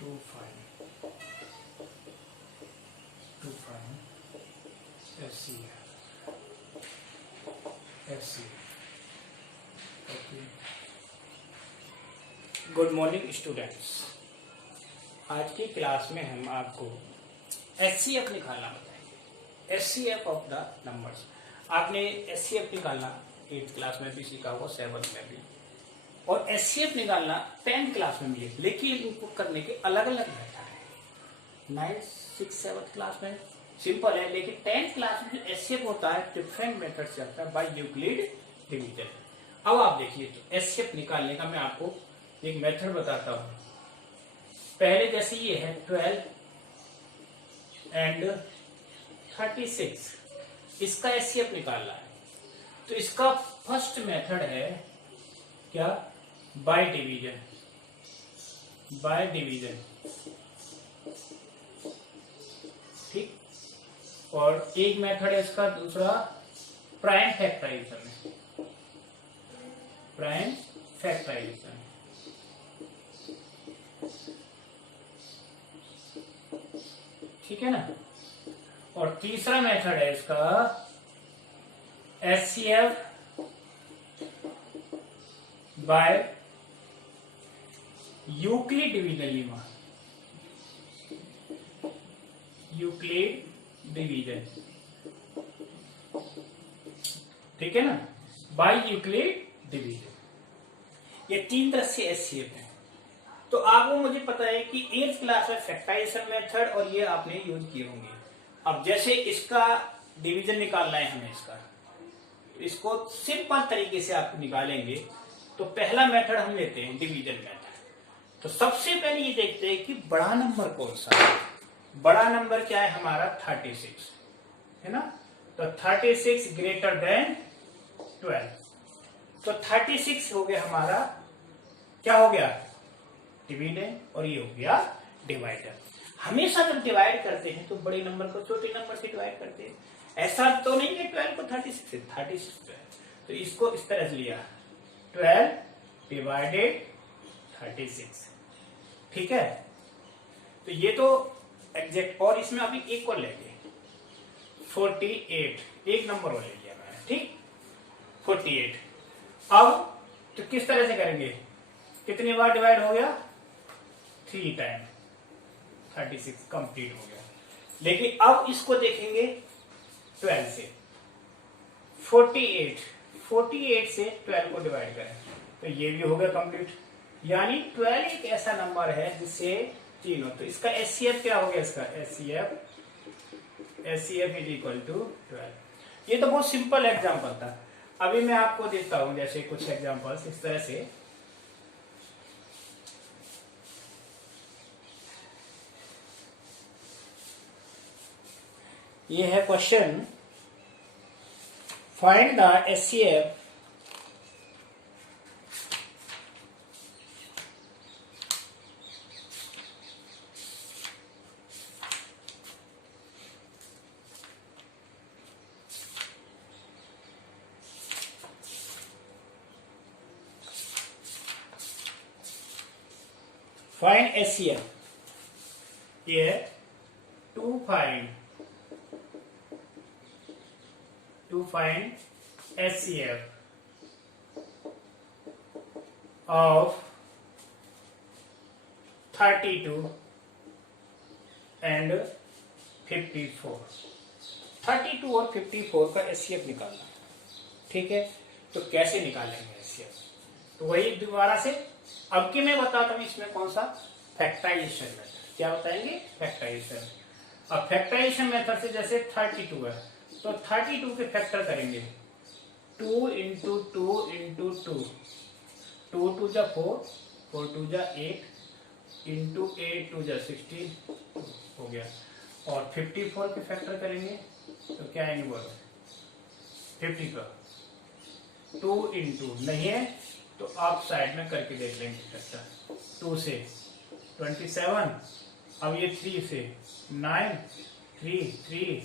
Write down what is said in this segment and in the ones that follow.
to find SCF. Okay. Good morning students. आज की class में हम आपको SCF निकालना बताएंगे। SCF of the numbers. आपने SCF निकालना 8th क्लास में भी सीखा होगा, 7th में भी, और SCF निकालना 10th क्लास में भी है, लेकिन इनको करने के अलग अलग मेथड है। 9th, 6th, 7th क्लास में सिंपल है, लेकिन 10th क्लास में जो SCF होता है डिफरेंट मेथड से आता है, बाय यूक्लिड डिवीजन। अब आप देखिए, तो SCF निकालने का मैं आपको एक मेथड बताता हूं। पहले जैसे ये है 12 एंड 36, इसका SCF निकालना है, तो इसका फर्स्ट मेथड है क्या? By division. ठीक। और एक मेथड है इसका दूसरा प्राइम फैक्टराइजेशन। ठीक है ना। और तीसरा मेथड है इसका SCF बाय यूक्लिड डिवीजन। ठीक है ना, बाय यूक्लिड डिवीजन। ये तीन तरह से SCF है। तो आपको मुझे पता है कि 8th क्लास में फैक्टराइजेशन मेथड और ये आपने यूज किए होंगे। अब जैसे इसका डिवीजन निकालना है हमें, इसको सिंपल तरीके से आप निकालेंगे। तो पहला मेथड हम लेते हैं डिवीजन मेथड। तो सबसे पहले ये देखते हैं कि बड़ा नंबर कौन सा है। बड़ा नंबर क्या है हमारा? 36 है ना। तो 36 ग्रेटर देन 12। तो 36 हो गया हमारा, क्या हो गया? डिवीजन, और ये हो गया डिवाइडर। हमेशा जब डिवाइड करते हैं तो बड़े नंबर को छोटे नंबर से डिवाइड करते हैं। ऐसा तो नहीं कि 12 को 36 से 36 तो इसको इस तरह से लिया, 12 डिवाइडेड 36। ठीक है। तो ये तो एग्जैक्ट, और इसमें अभी एक और लेंगे 48, एक नंबर और ले लिया मैंने। ठीक, 48। अब तो किस तरह से करेंगे? कितनी बार डिवाइड हो गया? 3 टाइम 36 कंप्लीट हो गया। लेकिन अब इसको देखेंगे 12 से। 48 से 12 को डिवाइड करें तो ये भी हो गया कंप्लीट। यानी 12 एक ऐसा नंबर है जिससे 3 हो। तो इसका SCF क्या हो गया? इसका SCF इज इक्वल टू 12। ये तो बहुत सिंपल एग्जांपल था। अभी मैं आपको देता हूं जैसे कुछ एग्जांपल्स इस तरह से। ये है question, find the SCF find SCF। ये है to find SCF of 32 and 54। 32 और 54 का SCF निकालना। ठीक है, तो कैसे निकालेंगे SCF? तो वही दोबारा से अब की मैं बताता हूं इसमें कौन सा? Factorisation method. क्या बताएंगे? फैक्टराइजेशन। अब फैक्टराइजेशन मेथड से जैसे 32 है तो 32 के फैक्टर करेंगे 2 इंटू 2 इंटू 2, 2 टू जा 4, 4 टू जा 8 इंटू 8 टू जा 16 हो गया। और 54 के फैक्टर करेंगे तो क्या आएंगे? बोलो 50 का 2 इंटू, नहीं है तो आप साइड में करके देख लेंगे फैक्टर। 2 से 27, अब ये 3 से 9, 3 3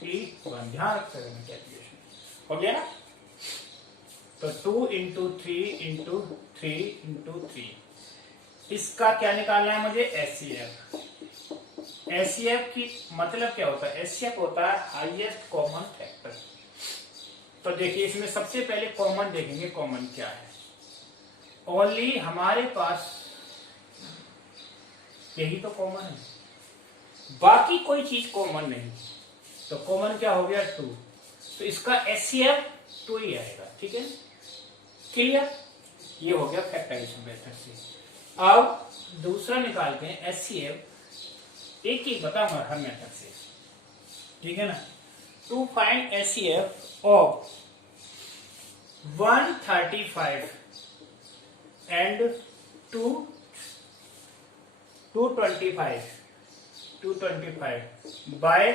3 1। ध्यान रखते हैं कैलकुलेशन। हो गया ना। तो 2 इंटू 3 इंटू 3 इंटू 3 इसका क्या निकालना है मुझे, एचसीएफ। एचसीएफ की मतलब क्या होता है, एचसीएफ होता है हाईएस्ट कॉमन फैक्टर। तो देखिए इसमें सबसे पहले कॉमन देखेंगे, कॉमन क्या है। ओनली हमारे पास यही तो कॉमन है, बाकी कोई चीज कॉमन नहीं। तो कॉमन क्या हो गया, 2। तो इसका एचसीएफ 2 ही आएगा, ठीक है, क्लियर। ये हो गया फैक्टराइजेशन मेथड से। अब दूसरा निकालते हैं एचसीएफ, एक ही बताऊंगा हर मेथड से, ठीक है ना। To find HCF of 135 and 225 by,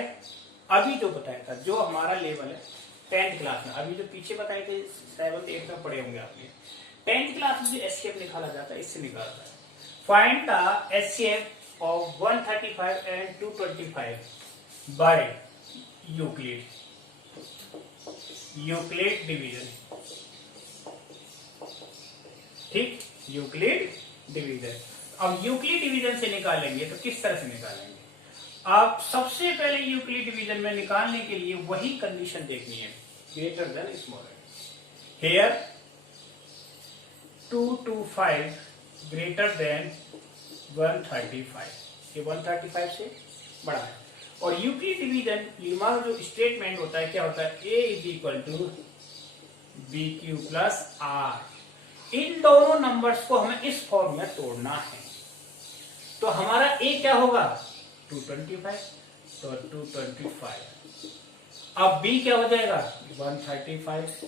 अभी जो बताया था, जो हमारा लेवल है 10th क्लास में, अभी जो पीछे बताए थे 7th 8th में पढ़े होंगे आपने, 10th क्लास में जो एचसीएफ निकाला जाता है इससे निकालता है। Find the HCF of 135 and 225 by Euclid division, ठीक, यूक्लिड डिवीजन। अब यूक्लिड डिवीजन से निकालेंगे तो किस तरह से निकालेंगे, आप सबसे पहले यूक्लिड डिवीजन में निकालने के लिए वही कंडीशन देखनी है, greater than smaller. Here 225 greater than 135, ये 135 से बड़ा है। और यूक्लिड डिवीजन लीमा जो स्टेटमेंट होता है क्या होता है, a is equal to b q plus r. इन दोनों नंबर्स को हमें इस फॉर्म में तोड़ना है। तो हमारा a क्या होगा, 225, तो 225। अब b क्या हो जाएगा, 135।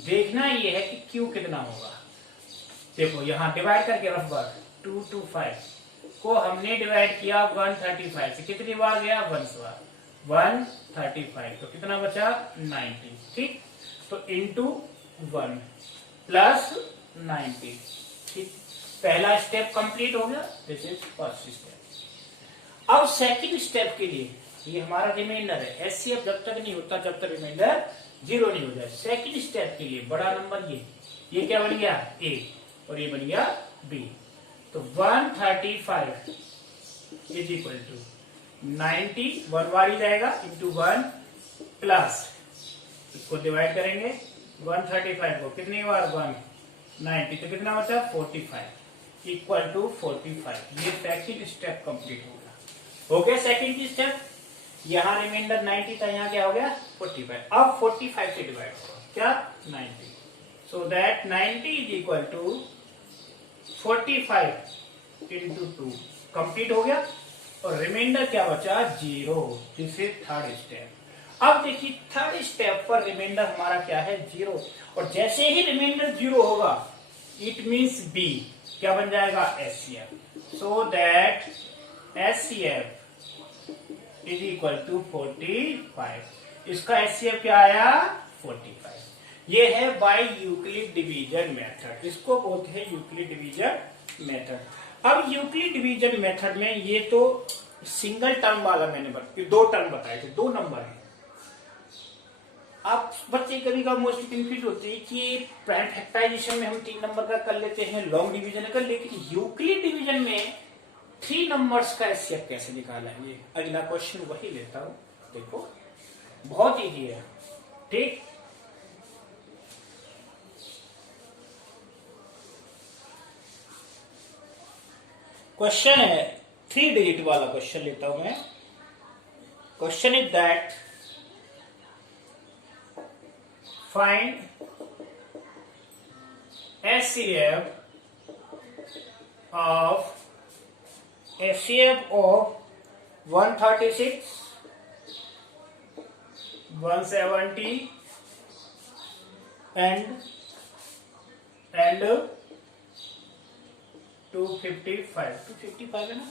देखना ये है कि q कितना होगा। देखो यहां डिवाइड करके रफ बार 225 को हमने डिवाइड किया 135 से, कितनी बार गया, 1 बार, 135, तो कितना बचा, 90, ठीक। तो इंटू 1 प्लस 90, ठीक। पहला स्टेप कंप्लीट हो गया, दिस इज फर्स्ट स्टेप। अब सेकंड स्टेप के लिए, ये हमारा रिमाइंडर है, एचसीएफ जब तक नहीं होता जब तक रिमाइंडर 0 नहीं हो जाए। सेकंड स्टेप के लिए बड़ा नंबर ये क्या बन गया, a, और ये बन गया b। तो 135 इज इक्वल टू 90, 1 बार ही जाएगा, इंटू 1 प्लस, इसको डिवाइड करेंगे 135 को कितनी बार, 1, 90, तो कितना बचा, 45 इक्वल टू 45। ये सेकंड स्टेप कंप्लीट हो गया सेकंड स्टेप। यहां रिमाइंडर 90 था, यहां क्या हो गया, 45। अब 45 से डिवाइड होगा क्या, 90, so that 90 is equal to 45 into 2, complete हो गया। और रिमाइंडर क्या बचा, 0। This is third step. अब देखिए थर्ड स्टेप पर रिमाइंडर हमारा क्या है, 0। और जैसे ही रिमाइंडर 0 होगा, इट मीन्स b क्या बन जाएगा, HCF. So that HCF is equal to 45। इसका एचसीएफ क्या आया, 45। ये है बाय यूक्लिड डिवीजन मेथड, इसको बोलते हैं यूक्लिड डिवीजन मेथड। अब यूक्लिड डिवीजन मेथड में ये तो सिंगल टर्म वाला मैंने 2 टर्म बताए थे, 2 नंबर है। आप बच्चे कभी का मोस्टली कंफ्यूज होते हैं कि प्राइम फैक्टराइजेशन में हम 3 नंबर का कर लेते हैं, लॉन्ग डिवीजन का, लेकिन यूक्लिड डिवीजन में 3 नंबर्स का एचसीएफ कैसे निकाला है। ये अगला क्वेश्चन वही लेता हूं, देखो बहुत इजी है, ठीक। क्वेश्चन है 3 डिजिट वाला क्वेश्चन लेता हूं मैं। Question is that find HCF of 136, 170 and 255 है ना,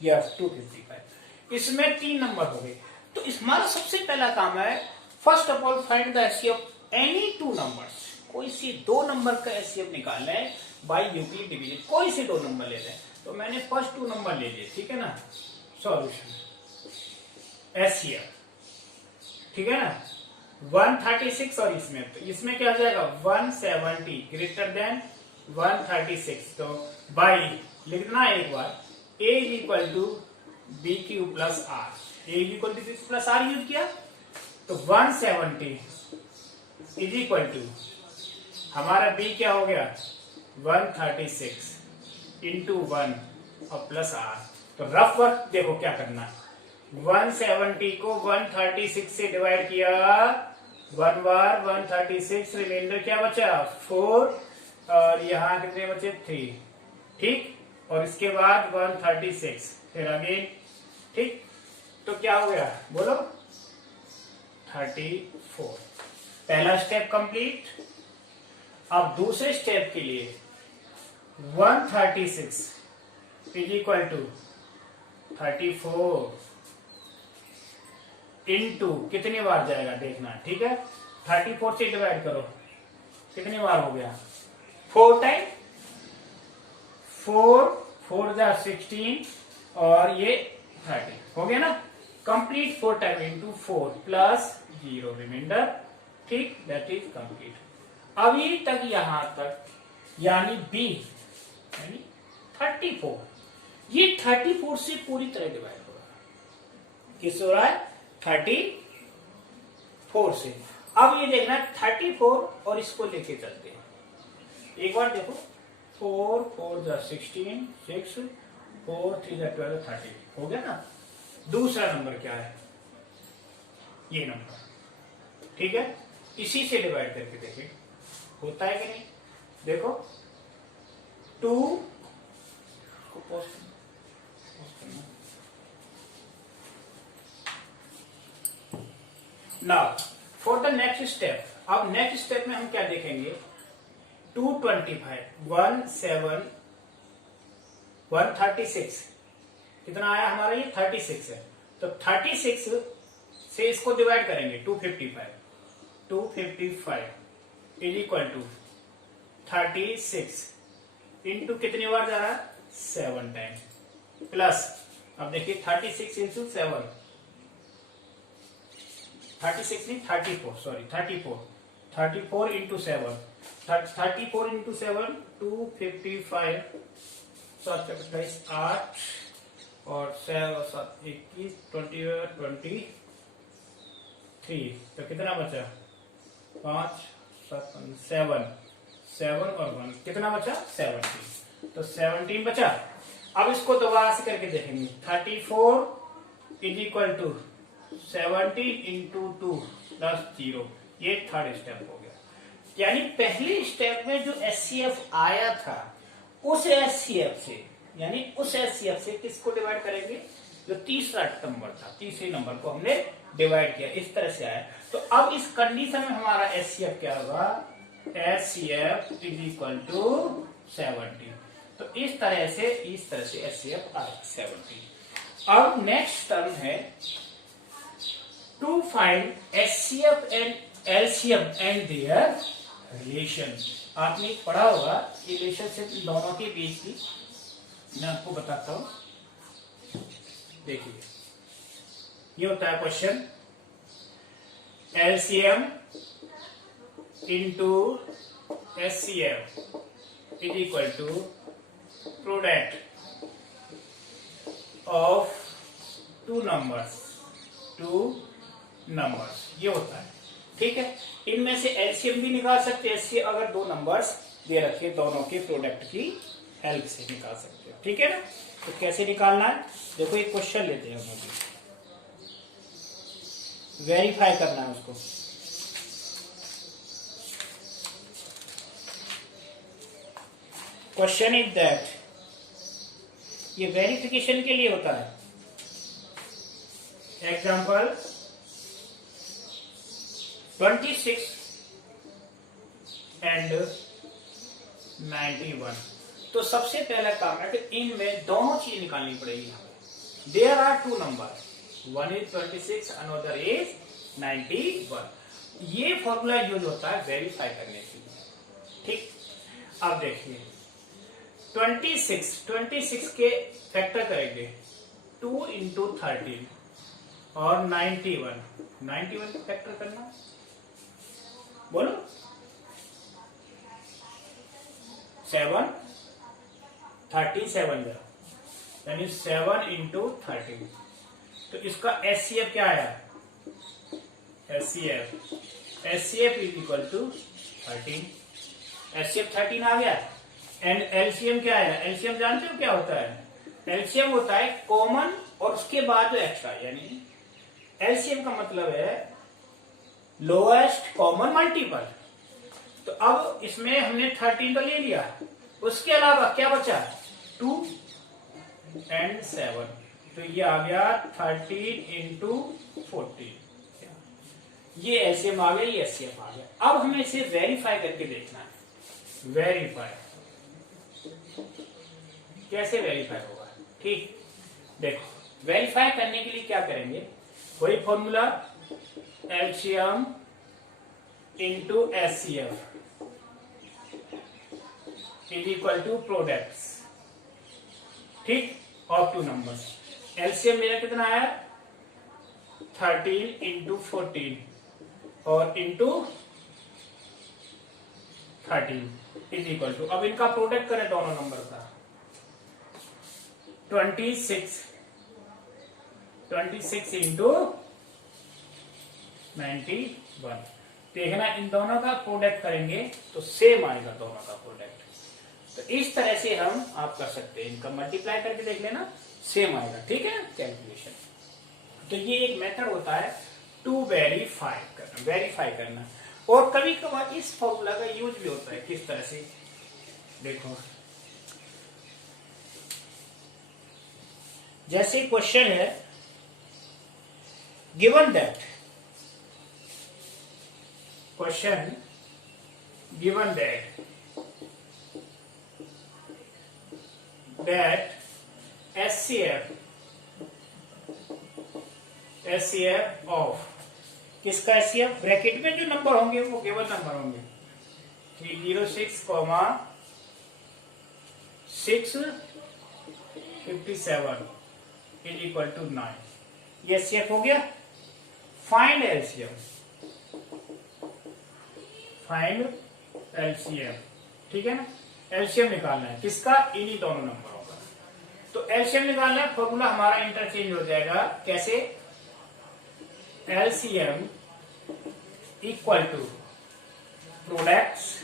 यस 255। इसमें 3 नंबर हो गए। तो हमारा सबसे पहला काम है, first of all find the HCF any 2 numbers. कोई सी 2 नंबर का एचसीएफ निकालना है बाय यूक्लिड डिवीजन, कोई से 2 नंबर लेते हैं। तो मैंने फर्स्ट 2 नंबर ले लिए, ठीक है ना। सॉल्यूशन एचसीएफ, ठीक है ना, 136 और इसमें क्या हो जाएगा, 170 ग्रेटर देन 136। तो बाई लिखना है एक बार, a is equal to b q plus r, a is equal to b plus r use किया, तो 170 इज इक्वल टू हमारा b क्या हो गया 136 इंटू 1 और प्लस आर। तो रफ वर्क देखो क्या करना है, 170 को 136 से डिवाइड किया, 1 बार 136, रिमाइंडर क्या बचा 4, और यहाँ कितने बचे 3, ठीक, और इसके बाद 136 फिर अगेन, ठीक, तो क्या हो गया बोलो 34। पहला स्टेप कंप्लीट। अब दूसरे स्टेप के लिए 136 इज इक्वल टू 34 इंटू कितनी बार जाएगा देखना, ठीक है, 34 से डिवाइड करो, कितनी बार हो गया 4 टाइम, 4 जा 16 और ये 30 हो गया ना, complete 4 time into 4 plus 0 remainder, ठीक, दैट इज कंप्लीट। अभी तक यहां तक यानी बी यानी 34, ये 34 से पूरी तरह डिवाइड हो रहा है, किस हो रहा है 34 से। अब ये देखना 34 और इसको लेके चलते हैं, एक बार देखो 4 जा 16, 6 4 3 जा 12 30 हो गया ना। दूसरा नंबर क्या है ये नंबर, ठीक है, इसी से डिवाइड करके देखिए होता है कि नहीं, देखो 2 को post now for the next step. अब नेक्स्ट स्टेप में हम क्या देखेंगे 225 136 कितना आया हमारा, ये 36 है, तो 36 से इसको डिवाइड करेंगे 255 इज इक्वल टू 36 इंटू कितनी बार जा रहा है 7 टाइम, प्लस अब देखिए 36 इंटू 7, 36 नहीं 34 सॉरी 34 इंटू 7, 34 इंटू 7 255, 7 8 और 7 21 23, तो कितना बचा 5 7 और 1 कितना बचा 17, तो 17 बचा। अब इसको दोबारा से करके देखेंगे 34 is equal to 17 into 2 plus 0, ये थर्ड स्टेप हो गया। यानी पहले स्टेप में जो एचसीएफ आया था उस एचसीएफ से, यानी उस एचसीएफ से किसको डिवाइड करेंगे, जो तीसरा नंबर था, तीसरे नंबर को हमने डिवाइड किया, इस तरह से आया। तो अब इस कंडीशन में हमारा एचसीएफ क्या होगा, एचसीएफ इज इक्वल टू 70, तो इस तरह से एचसीएफ आया 70। अब नेक्स्ट टर्म है to find HCF and LCM and their relation. आपने पढ़ा होगा रिलेशनशिप दोनों के बीच की, मैं आपको बताता हूं, देखिए ये होता है question, LCM into HCF is equal to product of two numbers, ये होता है, ठीक है। इनमें से एलसीएम भी निकाल सकते हैं, एचसीएफ अगर दो नंबर्स दे रखे दोनों के प्रोडक्ट की हेल्प से निकाल सकते हो, ठीक है ना। तो कैसे निकालना है, देखो एक क्वेश्चन लेते हैं, मुझे वेरीफाई करना है उसको। क्वेश्चन इज दैट, ये वेरिफिकेशन के लिए होता है। Example 26 and 91। तो सबसे पहला काम है कि इनमें दोनों चीज निकालनी पड़ेगी हमें। There are two number, one is 26 another is 91। ये फॉर्मूला यूज होता है वेरीफाई करने के लिए, ठीक। अब देखिए 26 के फैक्टर करेंगे 2 इंटू 13 और 91 का फैक्टर करना, बोलो 7 13 7 यानी 7 इंटू 13। तो इसका एचसीएफ क्या आया? HCF is equal to 13। HCF 13 आ गया। एंड एलसीएम क्या आया? एलसीएम जानते हो क्या होता है? एलसीएम होता है कॉमन और उसके बाद जो एक्स्ट्रा, यानी एलसीएम का मतलब है लोएस्ट कॉमन मल्टीपल। तो अब इसमें हमने 13 तो ले लिया, उसके अलावा क्या बचा? 2 एंड 7। तो ये आ गया 13 इंटू 14। ये एलसीएम आ गया, ये एचसीएफ आ गया। अब हमें इसे वेरीफाई करके देखना है। वेरीफाई कैसे वेरीफाई होगा? ठीक, देखो वेरीफाई करने के लिए क्या करेंगे, वही formula LCM into HCF is equal to products, ठीक, ऑफ टू नंबर्स। एलसीएम मेरा कितना आया? 13 इंटू 14 और इंटू 13 इज इक्वल टू, अब इनका प्रोडक्ट करें दोनों नंबर का, 26 इंटू 91। देखना इन दोनों का प्रोडक्ट करेंगे तो सेम आएगा दोनों का प्रोडक्ट। तो इस तरह से हम आप कर सकते हैं, इनका मल्टीप्लाई करके देख लेना, सेम आएगा, ठीक है, कैलकुलेशन। तो ये एक मेथड होता है टू वेरीफाई करना। और कभी कभार इस फॉर्मूला का यूज भी होता है। किस तरह से? देखो, जैसे क्वेश्चन है गिवन दैट एचसीएफ ऑफ, किसका एचसीएफ? ब्रैकेट में जो नंबर होंगे वो गिवन नंबर होंगे, 306, 657 इज इक्वल टू 9। ये एचसीएफ हो गया। फाइंड एलसीएम, ठीक है ना? एलसीएम निकालना है किसका? इन्हीं दोनों नंबरों का। तो एलसीएम निकालना है, फॉर्मूला हमारा इंटरचेंज हो जाएगा। कैसे? LCM equal to products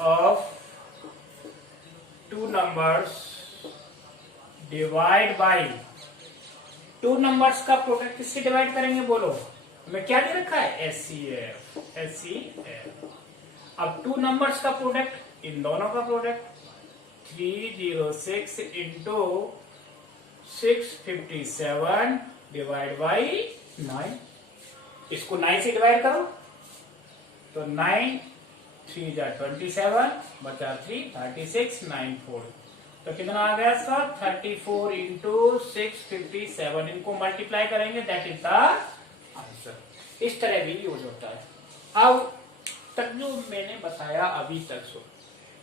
of two numbers divide by, two numbers का प्रोडक्ट किससे डिवाइड करेंगे? बोलो, हमें क्या दे रखा है? एचसीएफ। अब टू नंबर्स का प्रोडक्ट, इन दोनों का प्रोडक्ट, 306 इंटू 657 डिवाइड बाई 9। इसको 9 से डिवाइड करो तो 9 3 जा 27 बचा 3 36 9 4। तो कितना आ गया इसका? 34 इंटू 657। इनको मल्टीप्लाई करेंगे, दैट इज द आंसर। इस तरह भी यूज होता है। अब तक जो मैंने बताया अभी तक,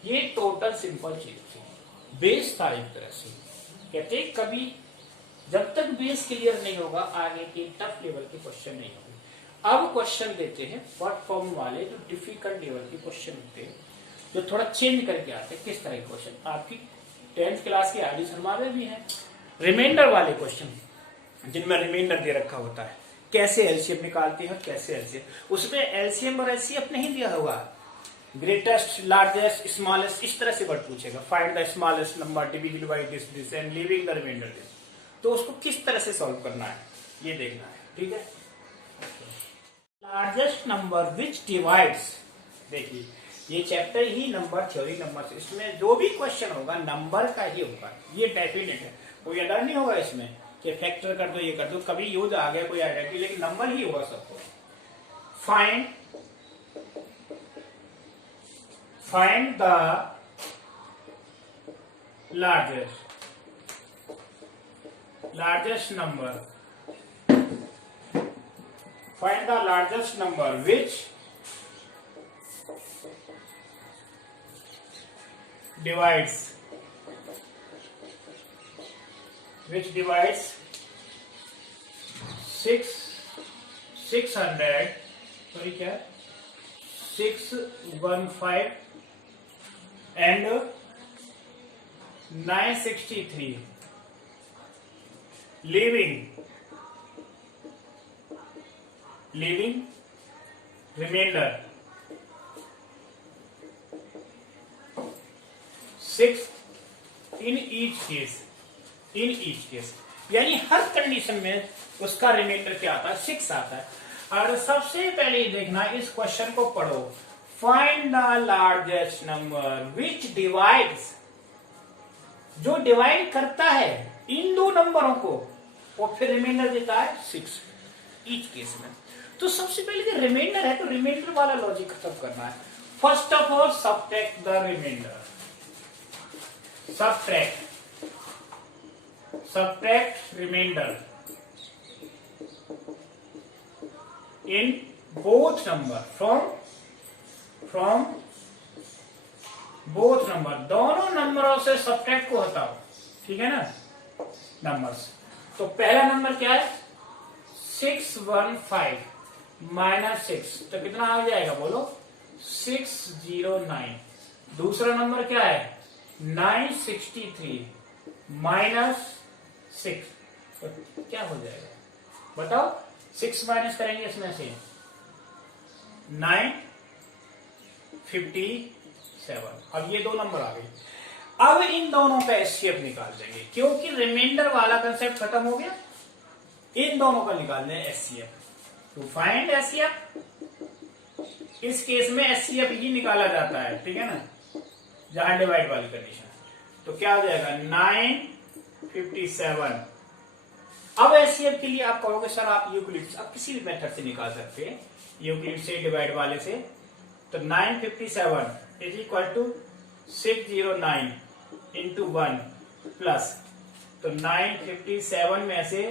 ये टोटल सिंपल चीज थी, बेस था एक तरह से। कहते कभी जब तक बेस क्लियर नहीं होगा आगे के टफ लेवल के क्वेश्चन नहीं होंगे। अब क्वेश्चन देते हैं शॉर्ट फॉर्म वाले, जो डिफिकल्ट लेवल के क्वेश्चन होते हैं, जो थोड़ा चेंज करके आते हैं। किस तरह के क्वेश्चन? आपकी 10th क्लास के आदि शर्मा में भी है रिमाइंडर वाले क्वेश्चन, जिनमें रिमाइंडर दे रखा होता है, कैसे एलसीएम निकालते हैं, कैसे एलसीएम, उसमें एलसीएम और एचसीएफ नहीं दिया होगा, ग्रेटेस्ट, लार्जेस्ट, स्मॉलेस्ट, इस तरह से वर्ड पूछेगा। Find the smallest number divisible by this and leaving the remainder this. तो उसको किस तरह से सॉल्व करना है ये देखना है, ठीक है। लार्जेस्ट नंबर विच डिवाइड्स, देखिए ये चैप्टर ही नंबर थ्योरी नंबर से, इसमें जो भी क्वेश्चन होगा नंबर का ही होगा, ये डेफिनेट है। कोई अदर नहीं होगा इसमें कि फैक्टर कर दो, ये कर दो, कभी यूज आ गया कोई आइडेंटिटी, लेकिन नंबर ही होगा सबको। Find the largest number, find the largest number which divides 615 and 963 leaving remainder 6 in each case यानी हर कंडीशन में उसका रिमाइंडर क्या आता है 6 आता है। और सबसे पहले देखना इस क्वेश्चन को पढ़ो, find the largest number which divides, जो डिवाइड करता है इन दो नंबरों को और फिर रिमाइंडर देता है 6 ईच केस में। तो सबसे पहले जो रिमाइंडर है तो रिमाइंडर वाला लॉजिक खत्म करना है। First of all subtract the remainder, subtract remainder in both number from both number, दोनों नंबरों से subtract को हटाओ, ठीक है ना नंबर्स। तो पहला नंबर क्या है 615 माइनस 6, तो कितना आ जाएगा बोलो 609। दूसरा नंबर क्या है 963 माइनस 6, तो क्या हो जाएगा बताओ, 6 माइनस करेंगे इसमें से 957। अब ये दो नंबर आ गए। अब इन दोनों का एचसीएफ निकाल देंगे क्योंकि रिमाइंडर वाला कंसेप्ट खत्म हो गया, इन दोनों का निकाल दें एचसीएफ। टू फाइंड एचसीएफ, इस केस में एचसीएफ ही निकाला जाता है, ठीक है ना, जहां डिवाइड वाली कंडीशन। तो क्या हो जाएगा 957। अब एचसीएफ के लिए आप कहोगे सर आप यूक्लिड, आप किसी भी मेथड से निकाल सकते हैं, यूक्लिड से डिवाइड वाले से। तो 957 is equal to 609 into 1 plus, तो 957 में से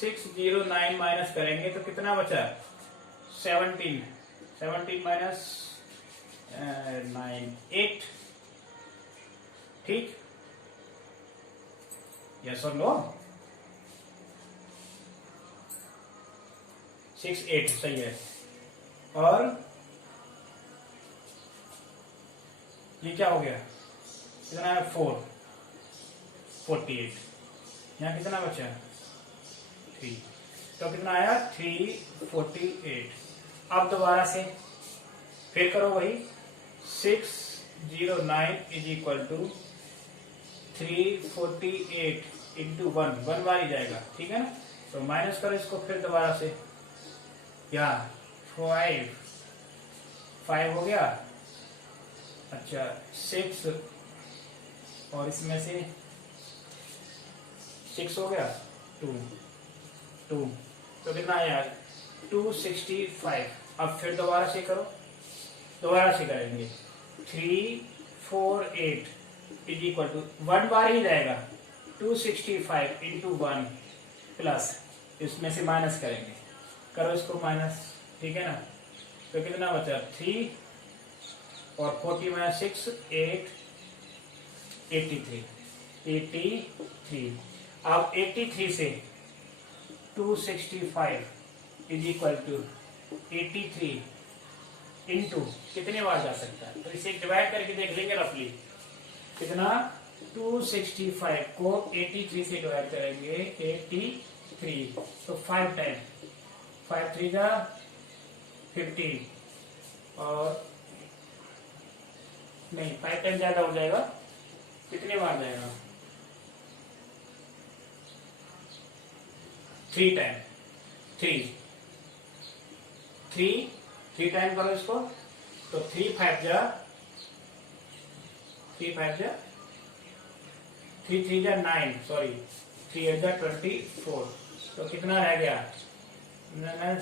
609 माइनस करेंगे तो कितना बचा 17 माइनस 9 8, ठीक, यस और नो 6 8 सही है। और ये क्या हो गया कितना है 48, यहाँ कितना बचा 3, तो कितना आया 348। अब दोबारा से फिर करो वही 609 इज इक्वल टू 348 इंटू 1 बार ही जाएगा, ठीक है ना। तो माइनस करो इसको फिर दोबारा से, क्या 5 हो गया, अच्छा 6 और इसमें से 6 हो गया 2, तो कितना आया 265। अब फिर दोबारा से करो, दोबारा से करेंगे 348 इज इक्वल टू 1 बार ही जाएगा 265 इंटू 1 प्लस इसमें से माइनस करेंगे, करो इसको माइनस, ठीक है ना। तो कितना बचा 3 और 40 माइनस 6 8 83। अब 83 से 265 इज इक्वल टू 83 इंटू कितने बार जा सकता है, तो इसे डिवाइड करके देख लेंगे रफली कितना 265 को 83 से डिवाइड करेंगे 83, तो 5 टाइम 5 3 जा 15 और नहीं 5 टाइम ज्यादा हो जाएगा, कितने बार जाएगा 3 टाइम 3 टाइम करो इसको, तो 3 5 जा 3 3 जा 9, सॉरी 3 8 जा 24, तो कितना रह गया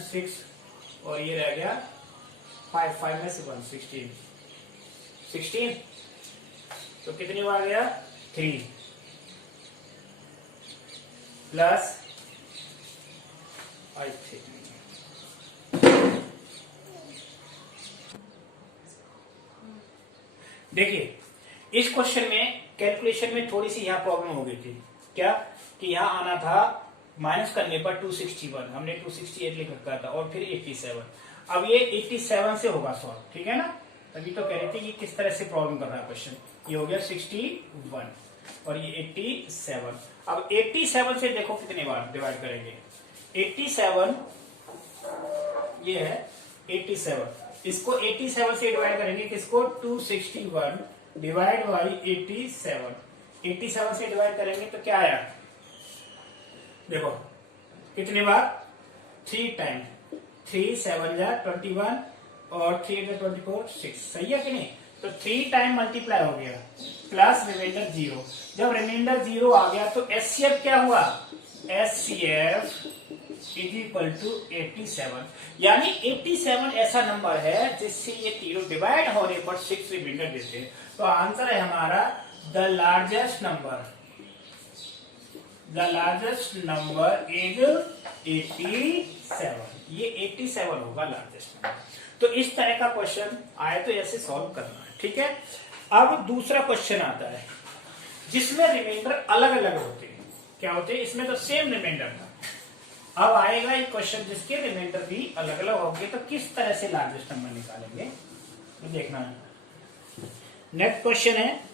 6 और ये रह गया 5 में से 1 16, तो कितनी बार गया 3 प्लस देखिए इस क्वेश्चन में कैलकुलेशन में थोड़ी सी यहाँ प्रॉब्लम हो गई थी, क्या कि यहाँ आना था माइनस करने पर 261, हमने 268 लिख रखा था और फिर 87। अब ये 87 से होगा सॉल्व, ठीक है ना। तभी तो कह रहे थे कि किस तरह से प्रॉब्लम कर रहा है क्वेश्चन। ये हो गया 61 और ये 87। अब 87 से देखो कितने बार डिवाइड करेंगे। 87 ये है 87, इसको 87 से डिवाइड करेंगे किसको, 261 डिवाइड बाई 87। 87 से डिवाइड करेंगे तो क्या आया, देखो कितने बार, 3 टाइम, 3 7 जा 21 और 3 8 24 6, सही है कि नहीं। तो 3 टाइम मल्टीप्लाई हो गया प्लस रिमाइंडर 0। जब रिमाइंडर 0 आ गया तो एचसीएफ क्या हुआ, एचसीएफ इज इक्वल टू 87। यानी 87 ऐसा नंबर है जिससे ये तीनों डिवाइड होने पर 6 रिमाइंडर देते हैं। तो आंसर है हमारा द लार्जेस्ट नंबर इज 87। ये 87 होगा लार्जेस्ट नंबर। तो इस तरह का क्वेश्चन आए तो ऐसे सॉल्व करना है, ठीक है। अब दूसरा क्वेश्चन आता है जिसमें रिमाइंडर अलग अलग होते हैं। क्या होते हैं, इसमें तो सेम रिमाइंडर था। अब आएगा एक क्वेश्चन जिसके रिमाइंडर भी अलग अलग होंगे, तो किस तरह से लार्जेस्ट नंबर निकालेंगे तो देखना है। नेक्स्ट क्वेश्चन है,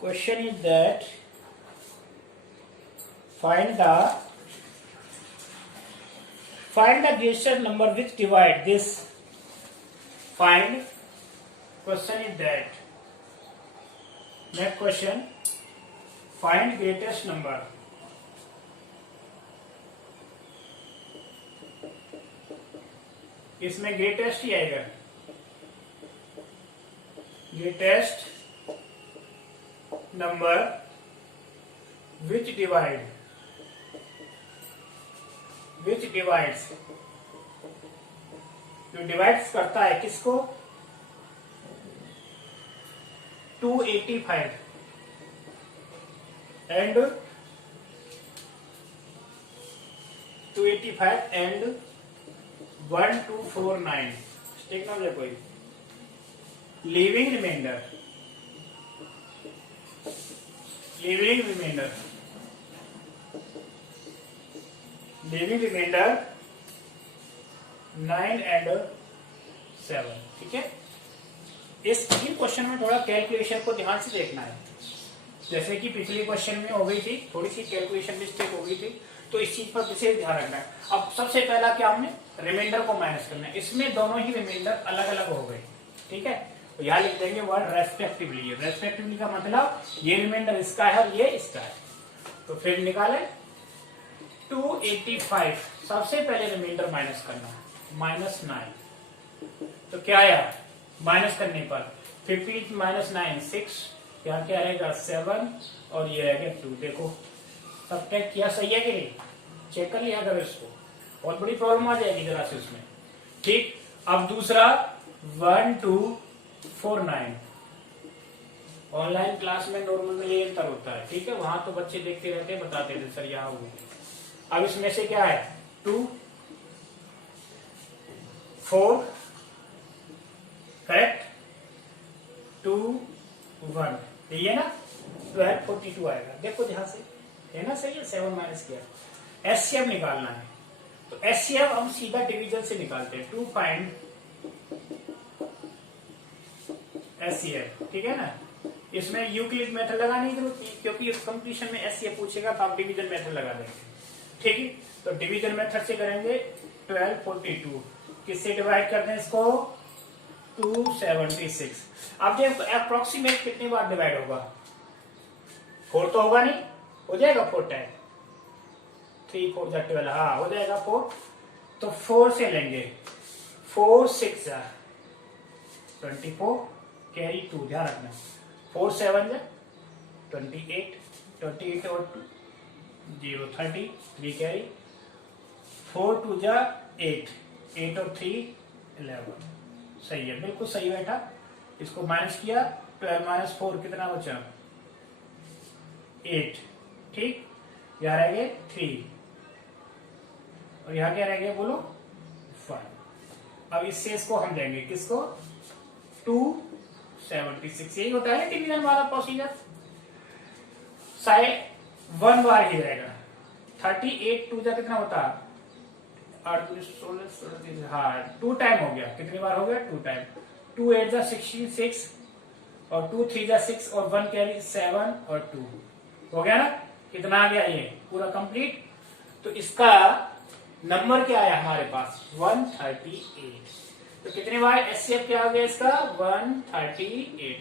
question is that find the greatest number which divide this. Question is that, next question, find greatest number. इसमें ग्रेटेस्ट ही आएगा, ग्रेटेस्ट नंबर which divides जो डिवाइड्स करता है किसको, 285 एंड 1249। ठीक ना कोई लिविंग रिमाइंडर 9 एंड 7। ठीक है, इस क्वेश्चन में थोड़ा कैलकुलेशन को ध्यान से देखना है। जैसे कि पिछले क्वेश्चन में हो गई थी, थोड़ी सी कैलकुलेशन मिस्टेक हो गई थी, तो इस चीज पर विशेष ध्यान रखना है। अब सबसे पहला क्या, हमने रिमाइंडर को माइनस करना है। इसमें दोनों ही रिमाइंडर अलग अलग हो गए, ठीक है। तो यहाँ लिख देंगे वर्ड रेस्पेक्टिवली। रेस्पेक्टिवली का मतलब ये रिमाइंडर इसका है और ये इसका है। तो फिर निकाले 285, सबसे पहले रिमाइंडर माइनस करना, -9। तो क्या आया, माइनस करने पर 50 - 9 6, यहाँ क्या रहेगा 7 और ये रहेगा 2। देखो सब्ट्रैक्ट किया, सही है कि नहीं, चेक कर लिया अगर इसको, बहुत बड़ी प्रॉब्लम आ जाएगी जरा से उसमें। ठीक, अब दूसरा 1249। ऑनलाइन क्लास में नॉर्मल में ये अंतर होता है, ठीक है, वहां तो बच्चे देखते रहते हैं, बताते थे सर यहाँ हुआ। अब इसमें से क्या है 2 4 करेक्ट, 2 1, यही है ना, 1242 आएगा। देखो ध्यान से, है ना, सही है। 7 माइनस किया, एचसीएफ निकालना है। तो एचसीएफ हम सीधा डिवीजन से निकालते हैं। 2 फाइंड एचसीएफ, ठीक है ना। इसमें यूक्लिड मेथड लगाने की जरूरत नहीं, क्योंकि कंपटीशन में एचसीएफ पूछेगा तो आप डिवीजन मेथड लगा देंगे, ठीक है। तो डिवीजन मेथड से करेंगे 1242, किससे डिवाइड करते हैं इसको, 276। अब देखो अप्रोक्सीमेट कितनी बार डिवाइड होगा, 4 तो होगा नहीं, हो जाएगा 4 टाइम, 3 4 12, हाँ हो जाएगा 4। तो 4 से लेंगे, 4 6 24 कैरी 2, ध्यान रखना, 4 7 28, 28 और 0 30, 3 कैरी, 4 2 8, 8 और 3 11। सही है, बिल्कुल सही बैठा। इसको माइनस किया, 12 - 4 कितना बचा, 8, ठीक। यहाँ रह गए 3 और यहाँ क्या रह गया बोलो, 5। अब इससे इसको हम देंगे किसको, 276। यही होता है डिवीजन वाला प्रोसीजर, साइड 1 बार ही रहेगा, 38 टू जा कितना होता, 16 हाँ 2 टाइम हो गया, कितनी बार हो गया 2 टाइम, 2 8 जा 66 और 2 3 जा 6 और 1 कैरी 7 और 2 हो गया ना, कितना आ गया ये पूरा कंप्लीट। तो इसका नंबर क्या आया हमारे पास 138। तो कितने बार एचसीएफ क्या हो गया इसका 138।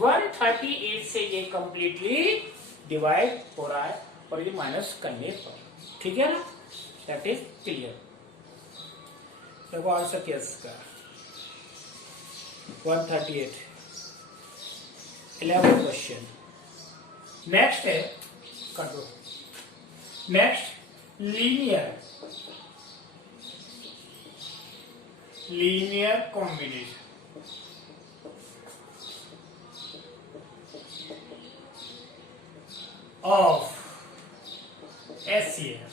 138 से ये कंप्लीटली डिवाइड हो रहा है और ये माइनस करने पर, ठीक है ना, दैट इज क्लियर। देखो आंसर क्या इसका 138। 11th question. नेक्स्ट है कर दो, next linear combination of HCF.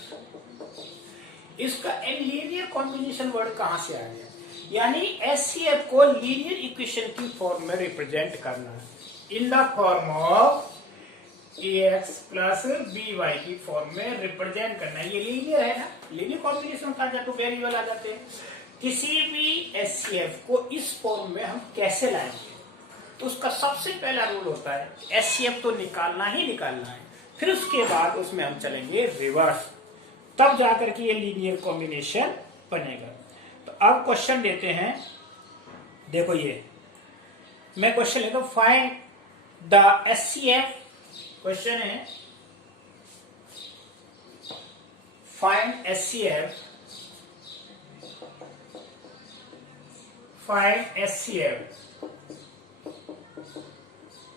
इसका लीनियर कॉम्बिनेशन वर्ड कहां से आ गया, यानी एचसीएफ को लीनियर इक्वेशन की फॉर्म में रिप्रेजेंट करना in the form of ax plus by की फॉर्म में रिप्रेजेंट करना, ये लीनियर है ना, लीनियर कॉम्बिनेशन का जब वेरिएबल आ जाते हैं। किसी भी एचसीएफ को इस फॉर्म में हम कैसे लाएंगे, तो उसका सबसे पहला रूल होता है एचसीएफ तो निकालना ही निकालना है, फिर उसके बाद उसमें हम चलेंगे रिवर्स, तब जाकर के ये लीनियर कॉम्बिनेशन बनेगा। तो अब क्वेश्चन देते हैं, देखो ये मैं क्वेश्चन लेता हूं, फाइंड द एचसीएफ। क्वेश्चन है find HCF, find HCF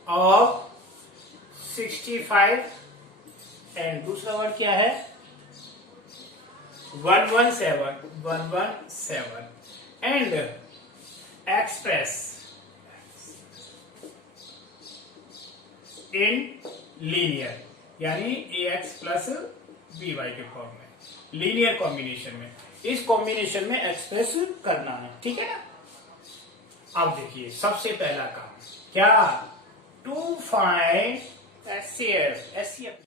of 65 and दूसरा वर्ड क्या है 117 एंड एक्सप्रेस इन लीनियर, यानी ax प्लस by के फॉर्म में, लीनियर कॉम्बिनेशन में, इस कॉम्बिनेशन में एक्सप्रेस करना है, ठीक है ना। अब देखिए सबसे पहला काम क्या, टू फाइंड एचसीएफ।